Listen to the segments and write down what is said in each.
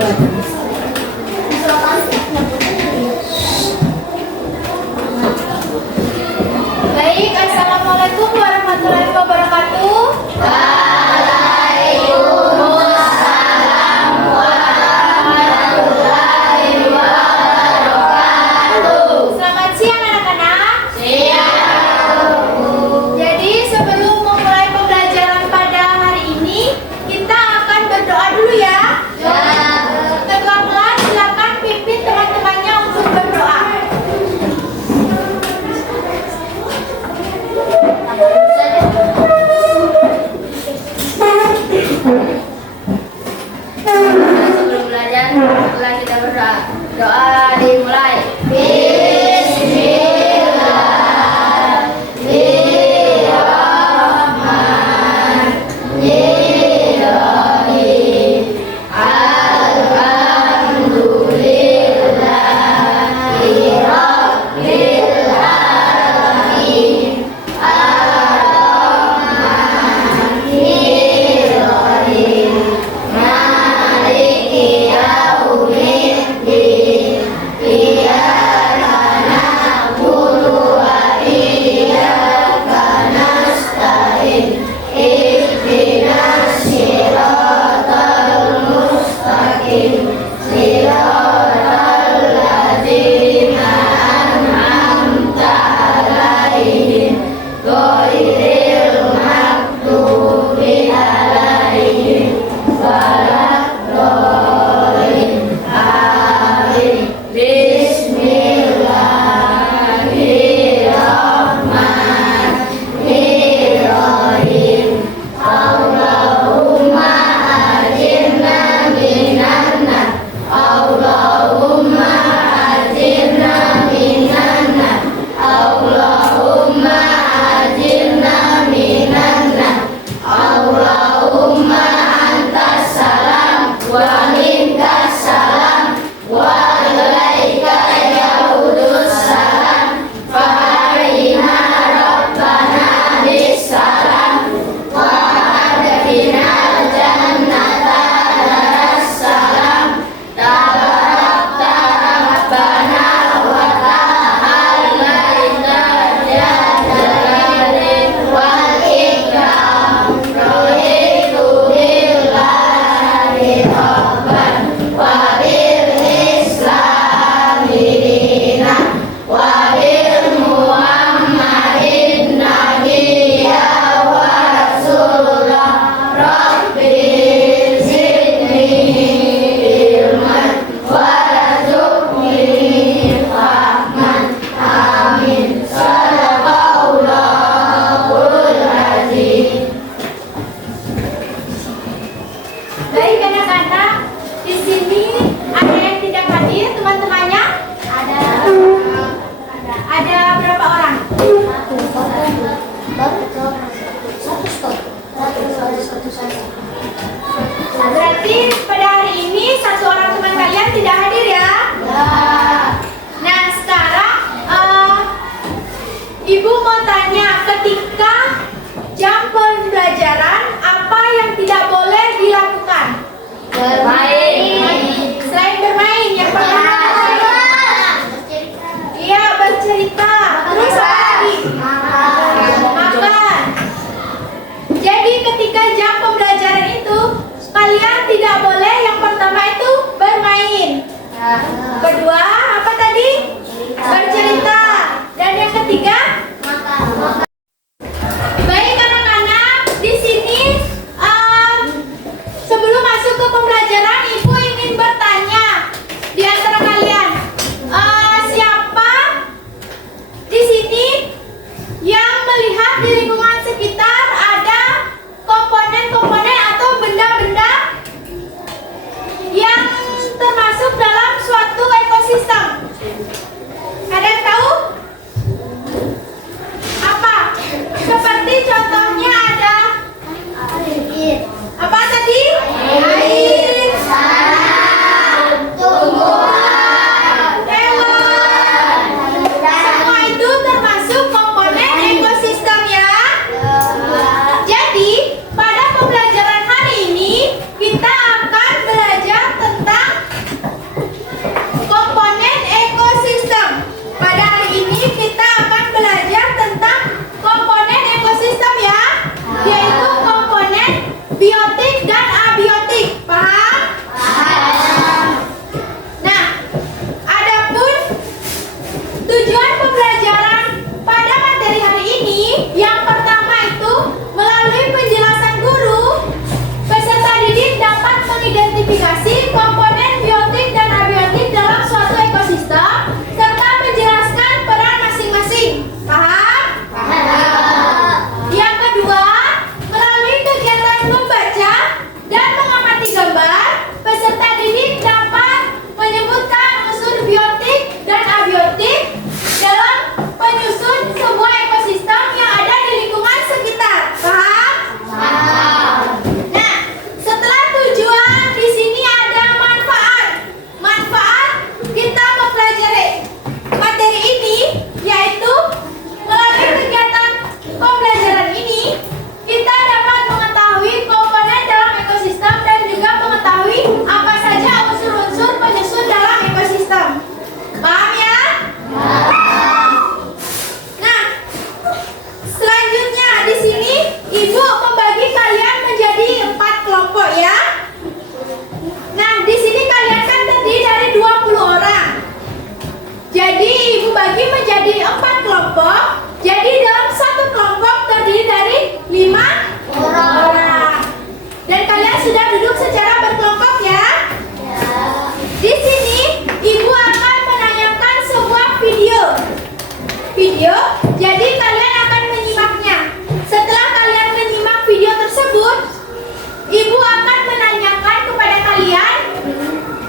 Baik, assalamualaikum warahmatullahi wabarakatuh. Waalaikumsalam warahmatullahi wabarakatuh. Selamat siang anak-anak. Siang. Jadi sebelum memulai pembelajaran pada hari ini, kita akan berdoa dulu ya. Ketua kelas silakan pimpin teman-temannya untuk berdoa. Sebelum belajar, setelah kita berdoa, doa dimulai. Baik anak-anak, di sini ada yang tidak hadir teman-temannya? Ada berapa orang? Berarti pada hari ini satu orang teman kalian tidak hadir ya? Nah sekarang Ibu mau tanya, ketika jam pembelajaran apa yang tidak boleh dilakukan? Bermain. Selain bermain, yang pertama iya, bercerita. Terus apa lagi? Makan. Jadi ketika jam pembelajaran itu kalian tidak boleh yang pertama itu bermain. Kedua apa tadi? Bercerita. Dan yang ketiga? Baik anak-anak, di sini sebelum masuk ke pembelajaran, Ibu ingin bertanya di antara kalian, siapa di sini yang melihat di lingkungan sekitar ada komponen-komponen atau benda-benda yang termasuk dalam suatu ekosistem? menjadi 4 kelompok. Jadi dalam satu kelompok terdiri dari 5 orang. Dan kalian sudah duduk secara berkelompok ya? Di sini ibu akan menanyakan sebuah video. Jadi kalian akan menyimaknya. Setelah kalian menyimak video tersebut, ibu akan menanyakan kepada kalian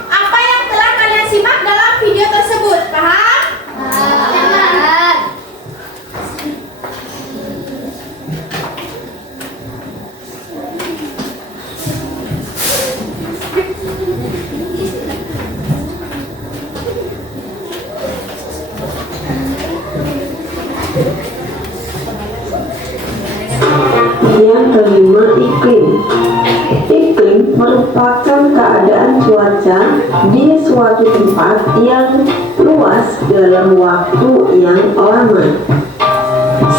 apa yang telah kalian simak dalam video tersebut. Paham? Yang kelima, iklim. Iklim merupakan keadaan cuaca di suatu tempat yang luas dalam waktu yang lama.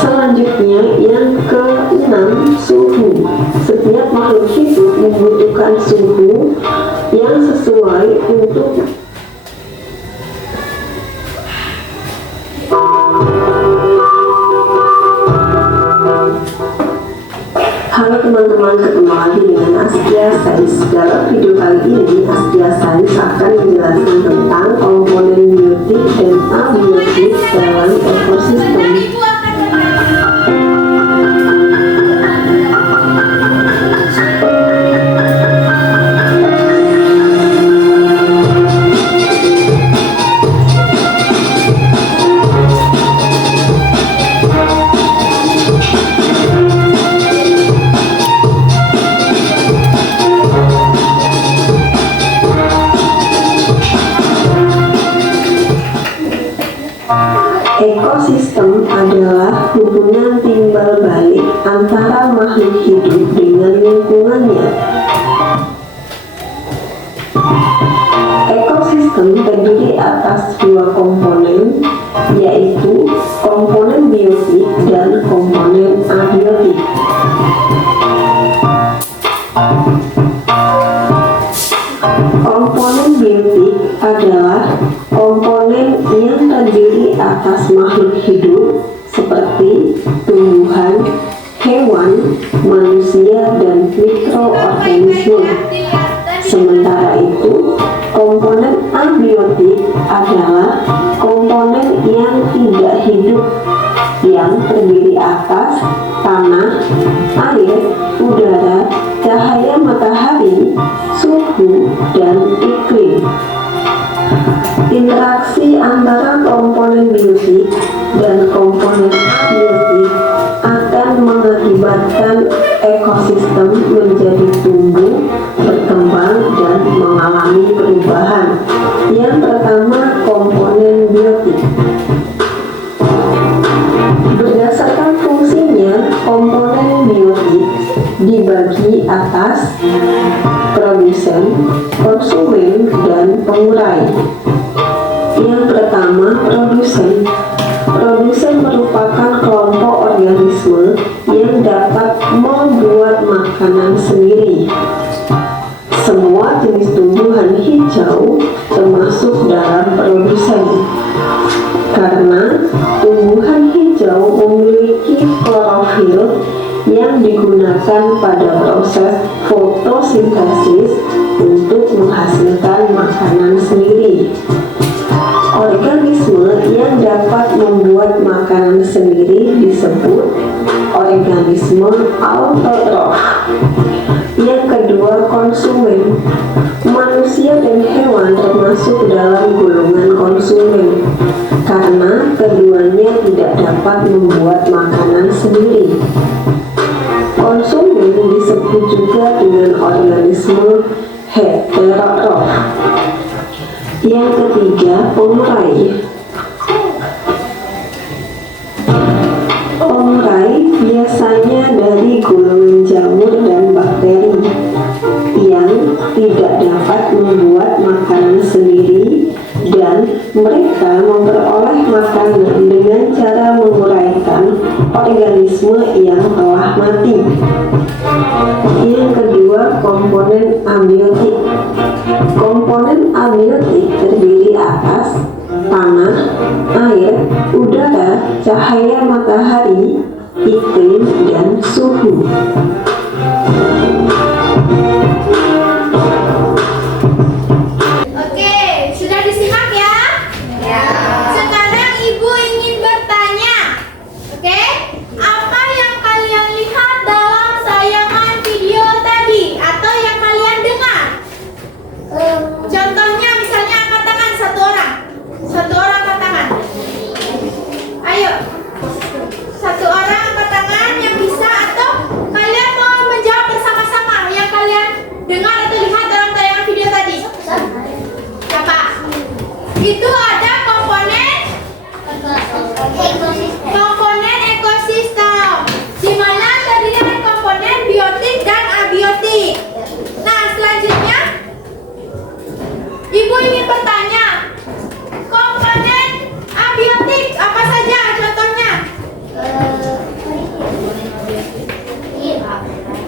Selanjutnya, yang keenam, suhu. Setiap makhluk hidup membutuhkan suhu yang sesuai untuk Halo teman-teman, ketemu lagi dengan Astia Sains. Dalam video kali ini, Astia Sains akan menjelaskan tentang komponen biotik dan abiotik dalam ekosistem. Ibu akan menanyakan. Ekosistem adalah hubungan timbal balik antara makhluk hidup dengan lingkungannya. Ekosistem terdiri atas dua komponen, yaitu komponen biotik dan komponen abiotik. Komponen biotik adalah komponen yang terdiri atas makhluk hidup seperti tumbuhan, hewan, manusia, dan mikroorganisme. Sementara itu, komponen abiotik adalah komponen yang tidak hidup yang terdiri atas tanah, air, udara, cahaya matahari, suhu, dan iklim. Interaksi antara komponen biotik dan komponen abiotik akan mengakibatkan ekosistem menjadi tumbuh, berkembang, dan mengalami perubahan. Yang pertama, komponen biotik. Berdasarkan fungsinya, komponen biotik dibagi atas produsen, konsumen, dan pengurai. Yang pertama, produsen. Produsen merupakan kelompok organisme yang dapat membuat makanan sendiri. Semua jenis tumbuhan hijau termasuk dalam produsen. Karena tumbuhan hijau memiliki klorofil yang digunakan pada proses fotosintesis untuk menghasilkan makanan sendiri. Organisme yang dapat membuat makanan sendiri disebut organisme autotrof. Yang kedua, konsumen. Manusia dan hewan termasuk dalam golongan konsumen karena keduanya tidak dapat membuat makanan sendiri. Konsumen disebut juga dengan organisme heterotrof. Yang ketiga, pengurai. Pengurai biasanya dari golongan jamur dan bakteri yang tidak dapat membuat makanan sendiri, dan mereka memperoleh makanan dengan cara menguraikan organisme yang telah mati. Yang kedua, komponen abiotik. Komponen abiotik terdiri atas tanah, air, udara, cahaya matahari, iklim, dan suhu. Oke, sudah disimak ya? Ya. Sekarang Ibu ingin bertanya. Oke, apa yang kalian lihat dalam tayangan video tadi atau yang kalian dengar? Contohnya misalnya angkat tangan satu orang. Satu orang angkat tangan. Ayo. Satu orang angkat tangan yang bisa atau kalian mau menjawab bersama-sama yang kalian dengar atau lihat dalam tayangan video tadi. Apa? Itu ada komponen ekosistem. Di mana terdiri dari komponen biotik dan abiotik. Nah, selanjutnya Ibu ingin bertanya, komponen abiotik apa saja contohnya?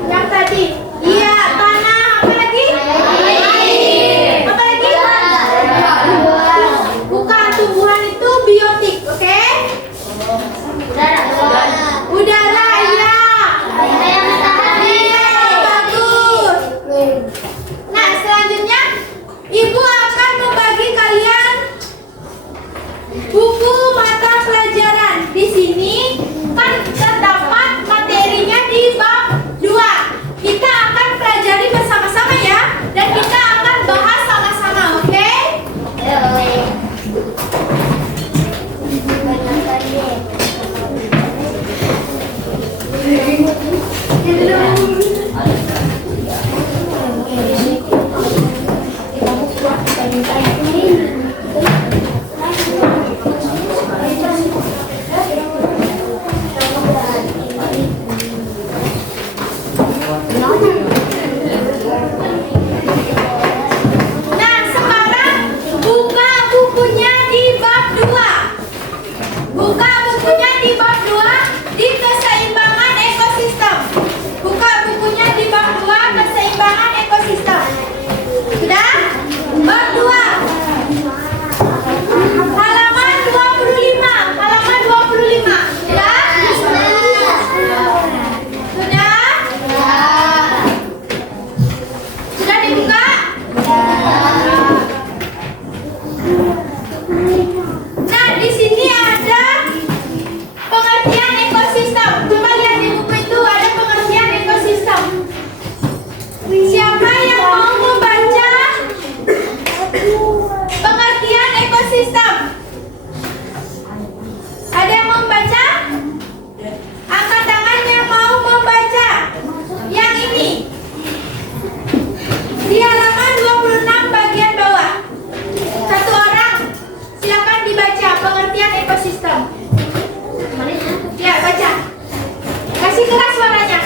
Yang tadi, iya, tanah, apa lagi? Air. Apa lagi? Bukan, tumbuhan itu biotik, oke? Udara, iya. Iya, bagus. Nah, selanjutnya Ibu akan membagi kalian buku mata pelajaran. Di sini kan terdapat materinya di bab 2. Kita akan pelajari bersama-sama ya, dan kita akan bahas sama-sama, oke? Nah, sekarang buka bukunya di bab 2. Buka bukunya di bab 2 di keseimbangan ekosistem. Buka bukunya di bab 2 keseimbangan ekosistem. Sudah? Bab 2. Halaman 25. Halaman 25. Sudah? Sudah? Sudah dibuka? Nah, di sini ada pengertian ekosistem. Coba lihat di buku itu ada pengertian ekosistem. Siapa yang mau membaca pengertian ekosistem? Ada yang mau membaca? Angkat tangan yang mau membaca. Yang ini. Di halaman 26 bagian bawah. Satu orang, silakan dibaca pengertian ekosistem. Ya, baca. Kasih keras suaranya.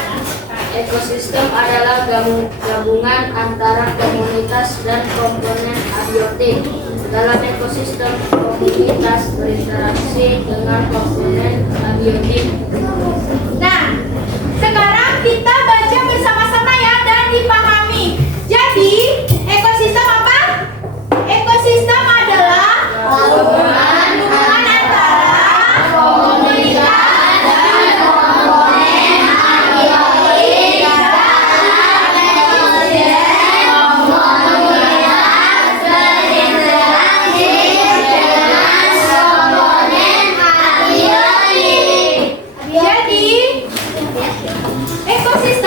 Ekosistem adalah gabungan antara komunitas dan komponen abiotik. Dalam ekosistem, komunitas berinteraksi dengan komponen abiotik. Nah, sekarang kita baca bersama-sama ya dan dipahami. Jadi, ekosistem apa? Ekosistem adalah hubungan antara komunitas dan komponen abiotik dalam ekosistem. Komunitas berinteraksi dengan komponen abiotik. Jadi, ekosistem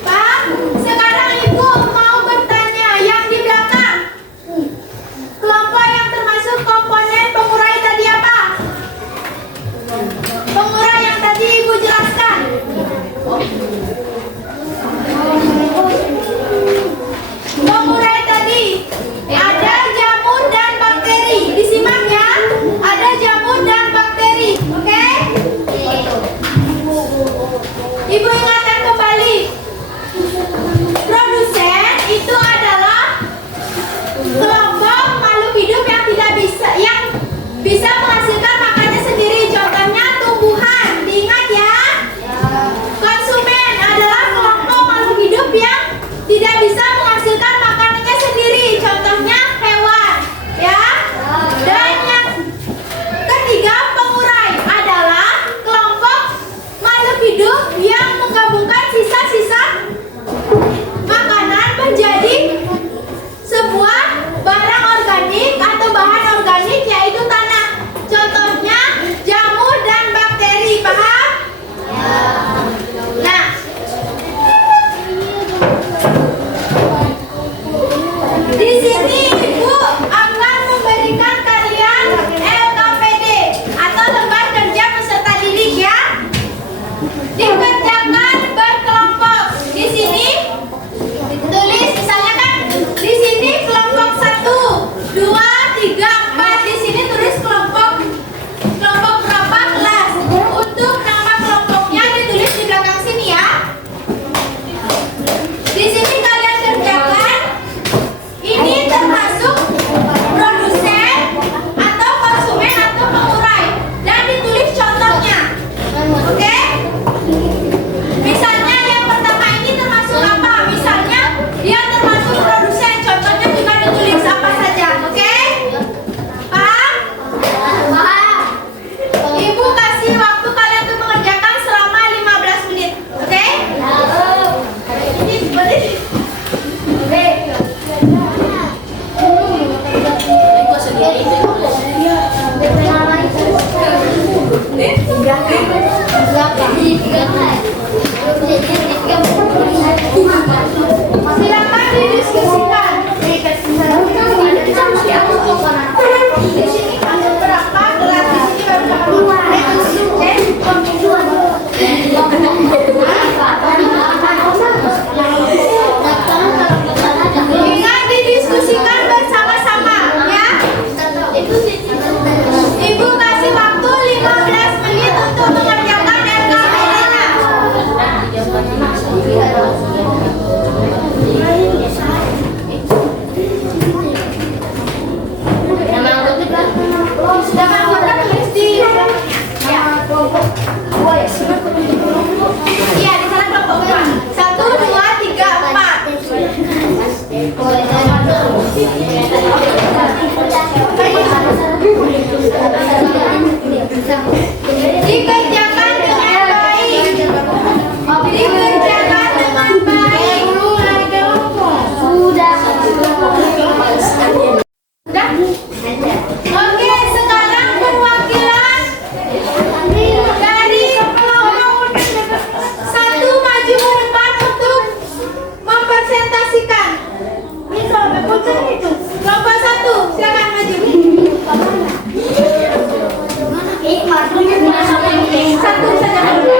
Pak, sekarang Ibu mau bertanya yang di belakang. Kelompok yang termasuk komponen pengurai tadi apa? Pengurai yang tadi Ibu jelaskan. Pengurai tadi ada jamur dan bakteri. Disimak ya. Ada jamur dan bakteri. Oke? Ibu ingatkan kembali. Produsen itu adalah kelompok makhluk hidup yang bisa menghasilkan makannya sendiri. Contohnya tumbuhan. Diingat ya. Konsumen adalah kelompok makhluk hidup yang tidak bisa menghasilkan makanannya sendiri. Contohnya hewan, ya. Dan yang ketiga, pengurai adalah kelompok makhluk hidup yang menggabungkan sisa-sisa makanan menjadi sebuah barang organik atau bahan organik, yaitu tanah. Contohnya jamur dan bakteri. Paham? Nah, di sini Ibu akan memberikan kalian LKPD atau lembar kerja peserta didik ya. Dikerjakan berkelompok. Di sini tulis misalnya kan di sini kelompok 1, 2, 3, 4. Di sini tulis kelompok berapa kelas. Untuk nama kelompoknya ditulis di belakang sini ya. Di sini kalian kerjakan. Ini termasuk produsen atau konsumen atau pengurai, dan ditulis contohnya. Oke? Misalnya yang pertama ini termasuk apa? Misalnya dia termasuk produsen. Contohnya juga ditulis apa saja. Oke? Paham? Ibu kasih waktu kalian untuk mengerjakan selama 15 menit. Oke? Ini boleh. Silakan didiskusikan. Di sini kamu berapa kelas? Di sini ingat didiskusikan bersama-sama ya. Ibu kasih waktu 15 menit untuk mengerjakan LKPD-nya. Nama anggota tulis di ya. Iya, di sana kelompok 1, 2, 3, 4. Dikerjakan dengan baik. Dikerjakan dengan baik. Sudah. Oke, sekarang perwakilan dari kelompok 1 maju ke depan untuk mempresentasikan. Kelompok 1, silakan maju. Satu saja dulu.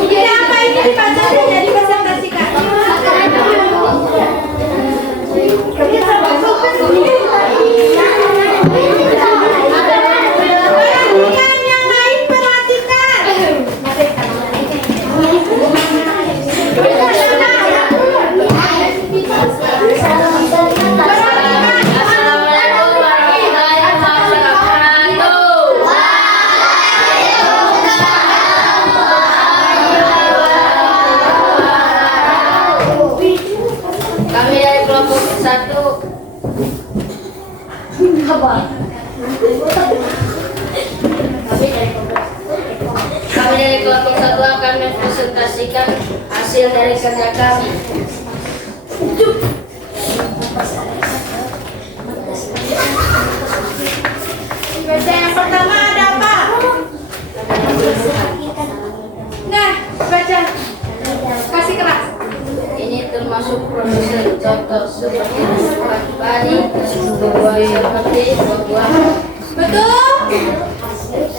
Ini apa ini dibaca dan jadi presentasikan. Perhatikan yang lain, perhatikan. Kami dari kelompok 1. Kami dari kelompok 1 akan mempresentasikan hasil dari kerja kami. Kerja yang pertama ada apa? seperti padi, buah seperti buah-buahan. Betul?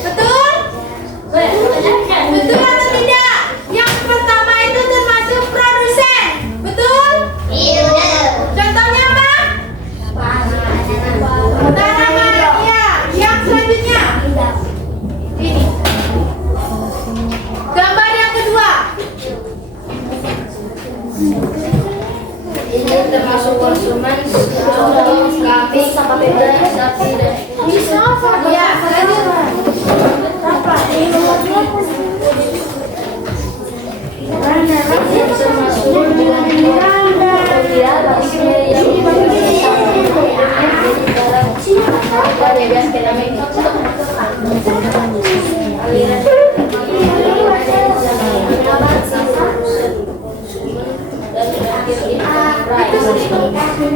Betul? Betul atau tidak? Yang pertama itu termasuk produsen. Betul? Iya. Contohnya apa? Tanaman. Ya. Yang selanjutnya. Ini. Gambar yang kedua. Ini termasuk konsumen, contoh kambing, kuda, sapi, dan Ya, lanjut. ini termasuk dengan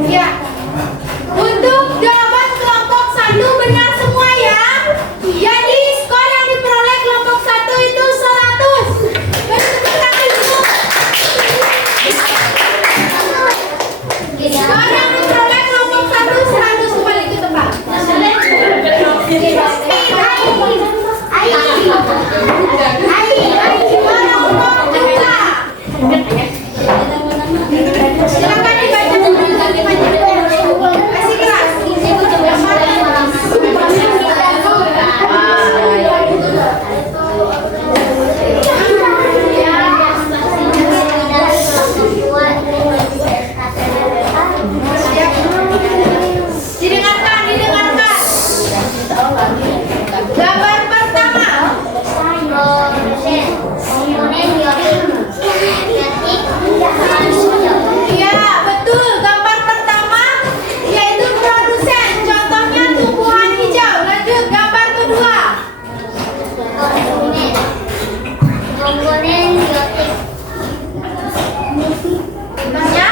Ya. Untuk jawaban kelompok 1 benar semua ya. Jadi skor yang diperoleh kelompok 1 itu 100. Bertepuk tangan dulu. Skor yang diperoleh kelompok 1 100 kembali ke tempat. Kelompok 2. Silakan dibaca dulu. Masih keras. Didengarkan, didengarkan. Gambar pertama. Iya, betul. Gambar pertama yaitu produsen. Contohnya tumbuhan hijau. Lanjut gambar kedua. Komponen biotik Gimana?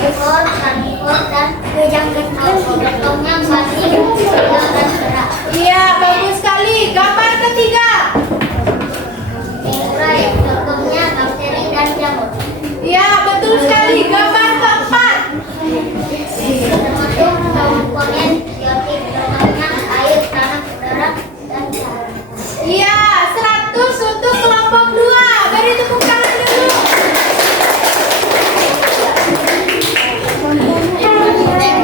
ekor, karnivor, dan kejang kecil contohnya babi, kuda, dan kera. Iya, bagus sekali. Gambar ketiga. Mingrai contohnya bakteri dan jamur. Iya, betul sekali. Gambar keempat. Termasuk komponen biotik contohnya air, tanah, udara, dan cahaya. Iya, 100 untuk kelompok 2. Beri tepuk tangan dulu. Komponen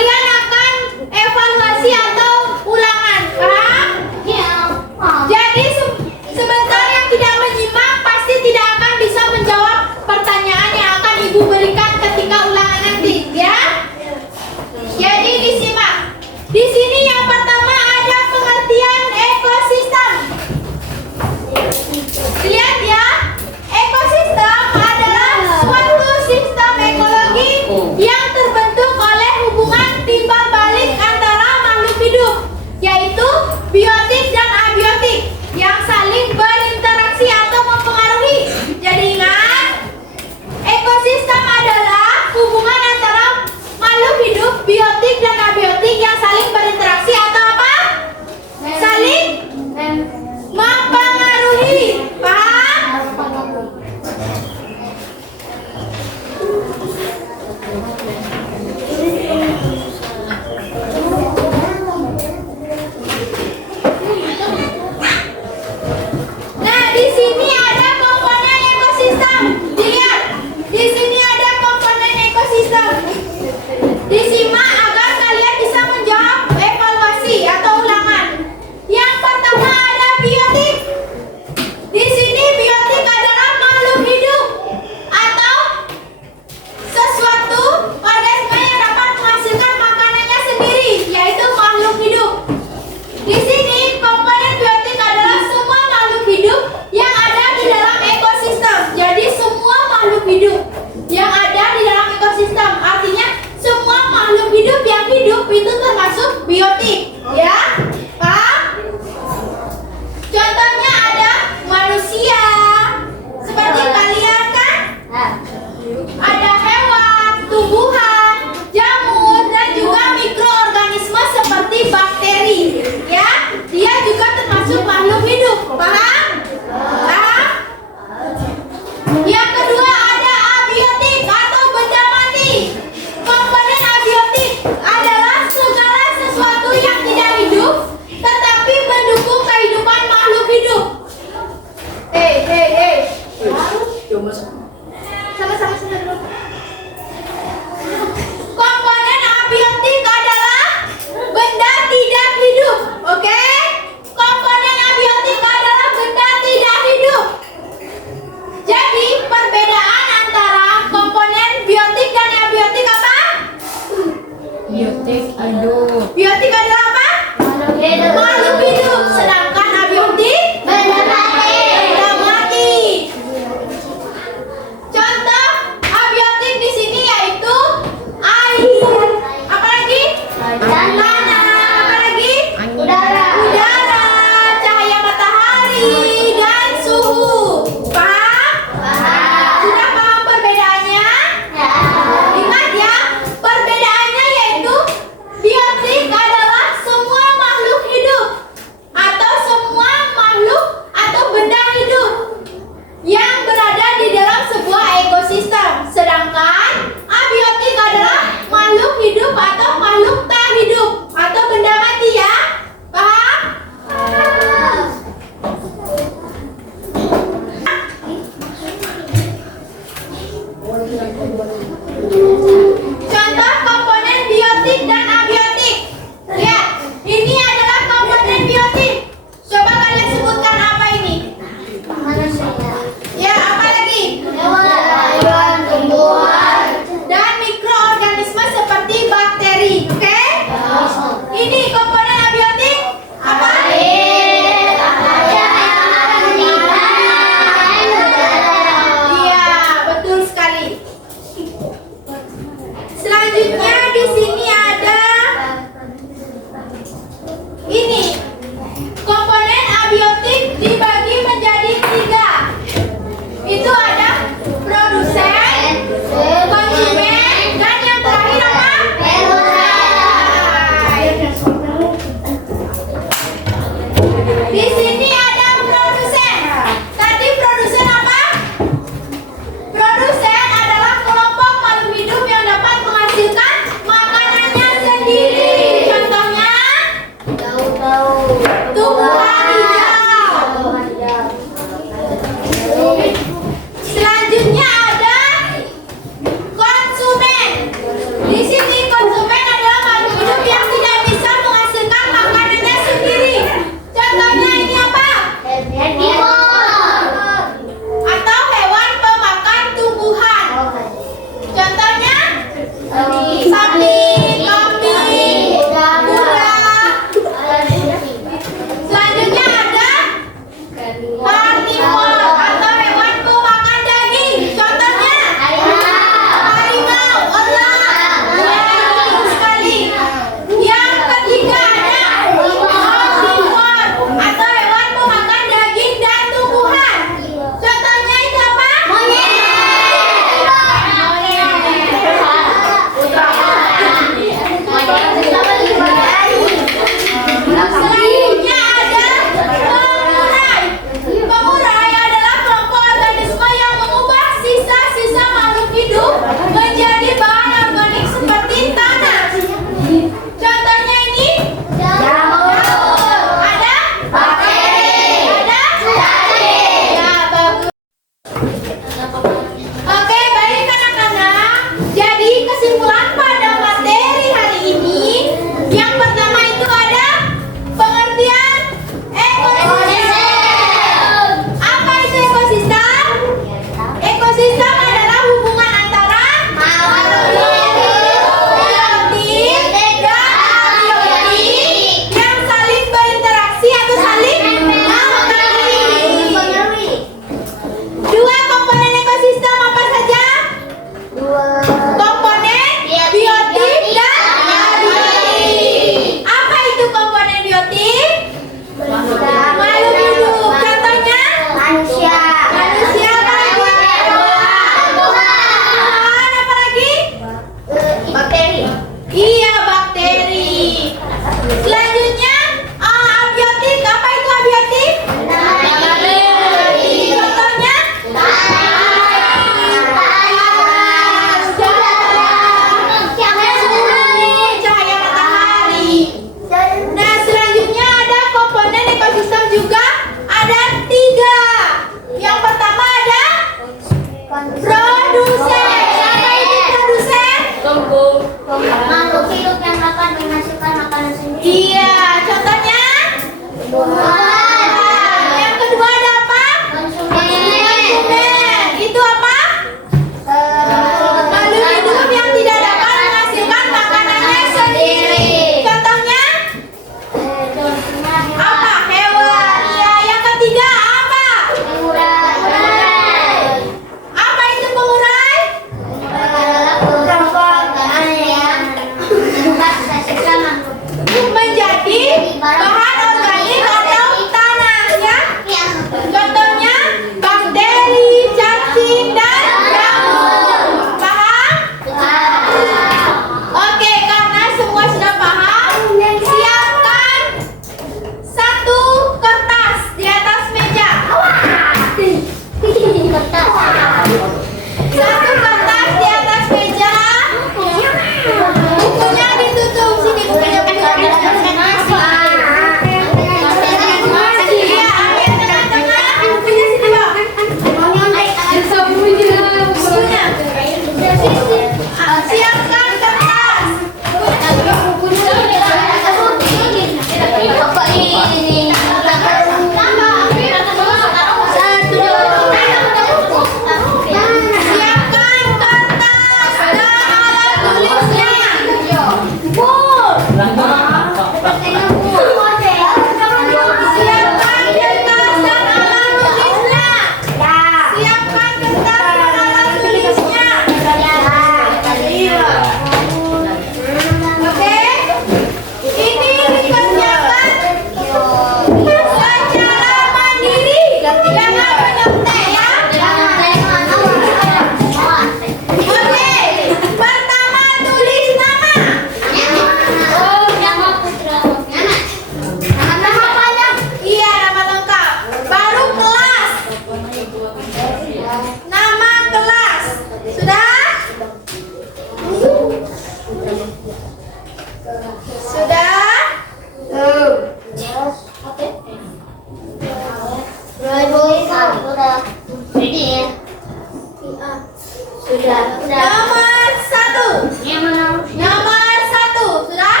Sudah. Nomor 1. Yang mana? Nomor 1. Sudah?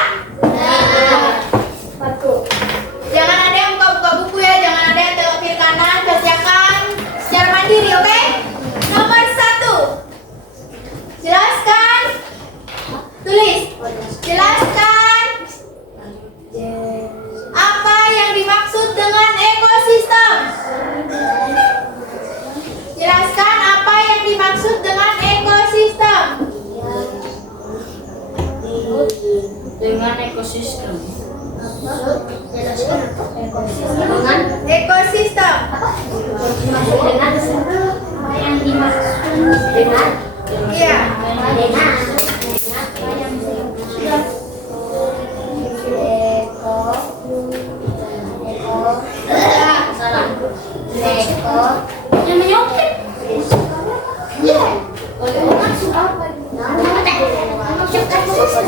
Jangan ada yang buka-buka buku ya, jangan ada yang tengok kiri kanan, kerjakan secara mandiri, oke? Nomor 1. Jelaskan. Tulis. Jelaskan apa yang dimaksud dengan ekosistem. Jelaskan apa yang dimaksud dengan ekosistem. Dengan ekosistem. Dengan Ekosistem. apa yang dimaksud dengan Iya.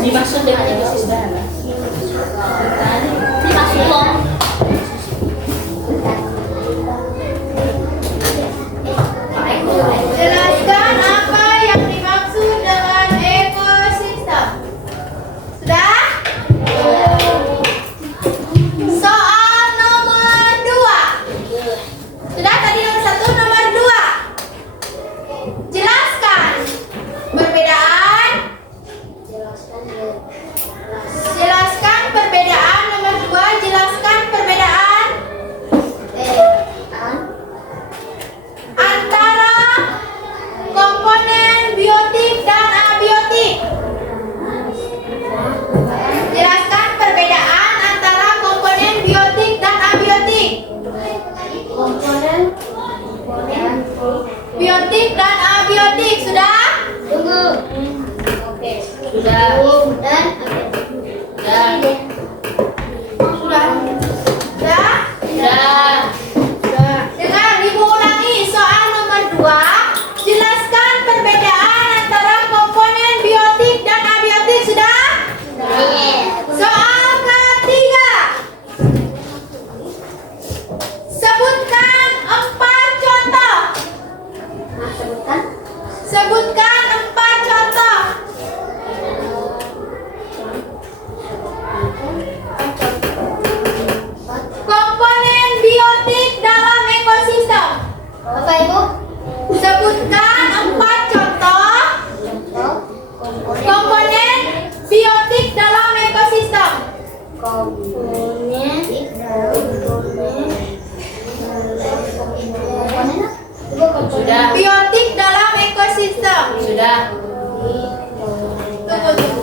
Dimaksud dengan ekosistem. Jelaskan apa yang dimaksud dengan ekosistem. Sudah? Soal nomor 2. Sudah tadi nomor 1, nomor 2. Jelaskan perbedaan. Jelaskan perbedaan nomor 2. Jelaskan perbedaan antara komponen biotik dan abiotik. Jelaskan perbedaan antara komponen biotik dan abiotik. Biotik dan abiotik. Sudah? Sudah. Sudah. Sudah. Sudah? Sudah. Dengar, Ibu ulangi soal nomor 2. Jelaskan perbedaan antara komponen biotik dan abiotik. Sudah? Soal ketiga. Sebutkan 4 contoh. Sebutkan 4 contoh. Komponen biotik dalam ekosistem. Sebutkan 4 contoh komponen biotik dalam ekosistem. Sudah. Biotik dalam ekosistem. Sudah. Tunggu.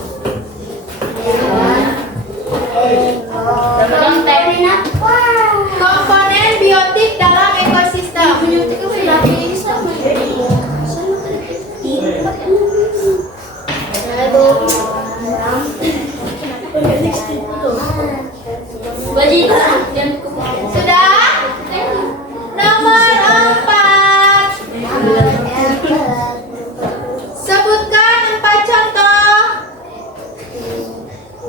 Komponen biotik dalam ekosistem. Sudah? Nomor 4. Sebutkan 4 contoh.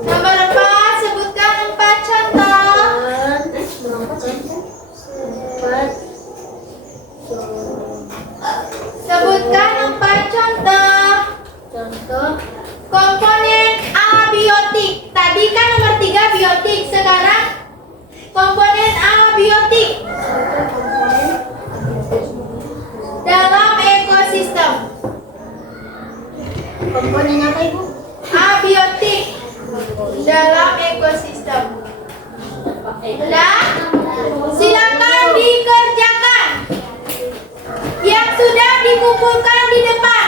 Nomor 4, sebutkan 4 contoh. Sebutkan 4 contoh. Komponen abiotik. Tadi kan nomor 3 biotik, sekarang komponen abiotik dalam ekosistem. Komponen apa, Ibu? Abiotik dalam ekosistem. Sudah? Silakan dikerjakan. Yang sudah dikumpulkan di depan.